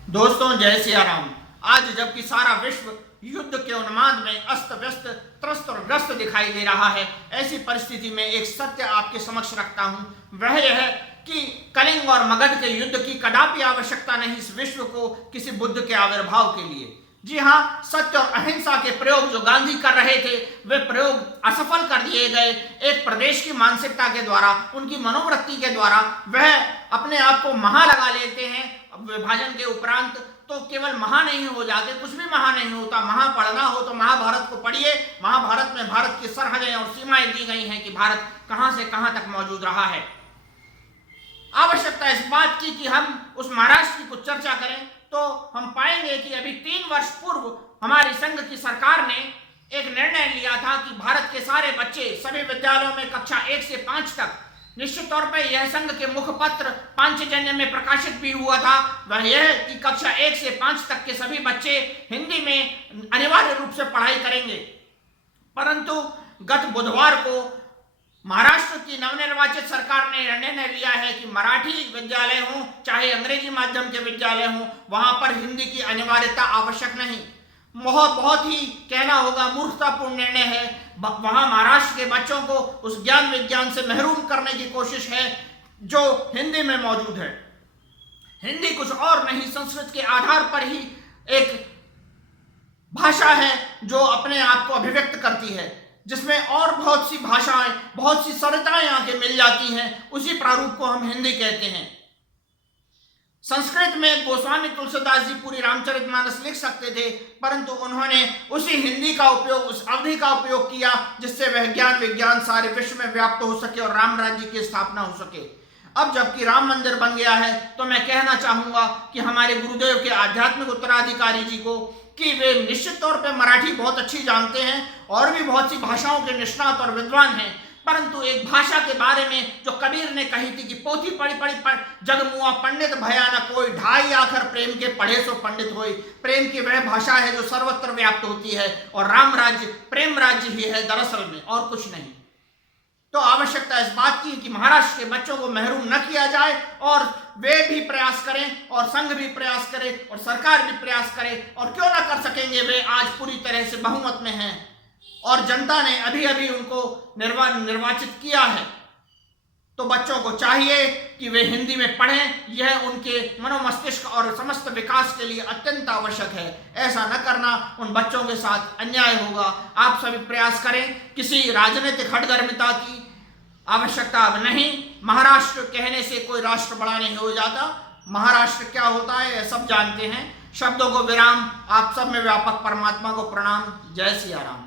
दोस्तों, जय सिया राम। आज जबकि सारा विश्व युद्ध के उन्माद में अस्त व्यस्त, त्रस्त और ग्रस्त दिखाई दे रहा है, ऐसी परिस्थिति में एक सत्य आपके समक्ष रखता हूं। वह यह है कि कलिंग और मगध के युद्ध की कदापि आवश्यकता नहीं इस विश्व को किसी बुद्ध के आविर्भाव के लिए। जी हाँ, सत्य और अहिंसा के प्रयोग जो गांधी कर रहे थे, वे प्रयोग असफल कर दिए गए। एक प्रदेश की मानसिकता के द्वारा, उनकी मनोवृत्ति के द्वारा वह अपने आप को महा लगा लेते हैं। विभाजन के उपरांत तो केवल महा नहीं हो जाते, कुछ भी महा नहीं होता। महा पढ़ना हो तो महाभारत को पढ़िए। महाभारत में भारत की सरहदें और सीमाएं दी गई हैं कि भारत कहां से कहां तक मौजूद रहा है। आवश्यकता इस बात की कि हम उस महाराष्ट्र की कुछ चर्चा करें तो हम पाएंगे कि अभी 3 वर्ष पूर्व हमारी संघ की सरकार ने एक निर्णय लिया था कि भारत के सारे बच्चे सभी विद्यालयों में कक्षा 1 से 5 तक, निश्चित तौर पर यह संघ के मुखपत्र पांचजन्य में प्रकाशित भी हुआ था, वह यह कि कक्षा 1 से 5 तक के सभी बच्चे हिंदी में अनिवार्य रूप से पढ़ाई करेंगे। परंतु गत बुधवार को महाराष्ट्र की नवनिर्वाचित सरकार ने निर्णय लिया है कि मराठी विद्यालय हो चाहे अंग्रेजी माध्यम के विद्यालय हो, वहां पर हिंदी की अनिवार्यता आवश्यक नहीं। बहुत ही कहना होगा मूर्खतापूर्ण निर्णय है। वहां महाराष्ट्र के बच्चों को उस ज्ञान विज्ञान से महरूम करने की कोशिश है जो हिंदी में मौजूद है। हिंदी कुछ और नहीं, संस्कृत के आधार पर ही एक भाषा है जो अपने आप को अभिव्यक्त करती है, जिसमें और बहुत सी भाषाएं, बहुत सी सरलताएं आके मिल जाती हैं। उसी प्रारूप को हम हिंदी कहते हैं। संस्कृत में गोस्वामी तुलसीदास जी पूरी रामचरितमानस लिख सकते थे, परंतु उन्होंने उसी हिंदी का उपयोग, उस अवधि का उपयोग किया जिससे वह ज्ञान विज्ञान सारे विश्व में व्याप्त हो सके और राम राज्य की स्थापना हो सके। अब जबकि राम मंदिर बन गया है तो मैं कहना चाहूंगा कि हमारे गुरुदेव के आध्यात्मिक उत्तराधिकारी जी को कि वे निश्चित तौर पर मराठी बहुत अच्छी जानते हैं और भी बहुत सी भाषाओं के निष्णात और विद्वान हैं, परंतु एक भाषा के बारे में जो कबीर ने कही थी कि पोथी पढ़ी पढ़ी जग मुआ पंडित भया न कोई, ढाई आखर प्रेम के पढ़े सो पंडित होई। प्रेम की वह भाषा है जो सर्वत्र व्याप्त होती है और राम राज्य प्रेम राज्य ही है दरअसल में, और कुछ नहीं। तो आवश्यकता इस बात की कि महाराष्ट्र के बच्चों को महरूम न किया जाए और वे भी प्रयास करें और संघ भी प्रयास करे और सरकार भी प्रयास करे। और क्यों ना कर सकेंगे, वे आज पूरी तरह से बहुमत में हैं और जनता ने अभी अभी उनको निर्वाचित किया है। तो बच्चों को चाहिए कि वे हिंदी में पढ़ें। यह उनके मनोमस्तिष्क और समस्त विकास के लिए अत्यंत आवश्यक है। ऐसा न करना उन बच्चों के साथ अन्याय होगा। आप सभी प्रयास करें। किसी राजनीतिक हठधर्मिता की आवश्यकता अब नहीं। महाराष्ट्र कहने से कोई राष्ट्र बड़ा नहीं हो जाता। महाराष्ट्र क्या होता है यह सब जानते हैं। शब्दों को विराम। आप सब में व्यापक परमात्मा को प्रणाम। जय सिया राम।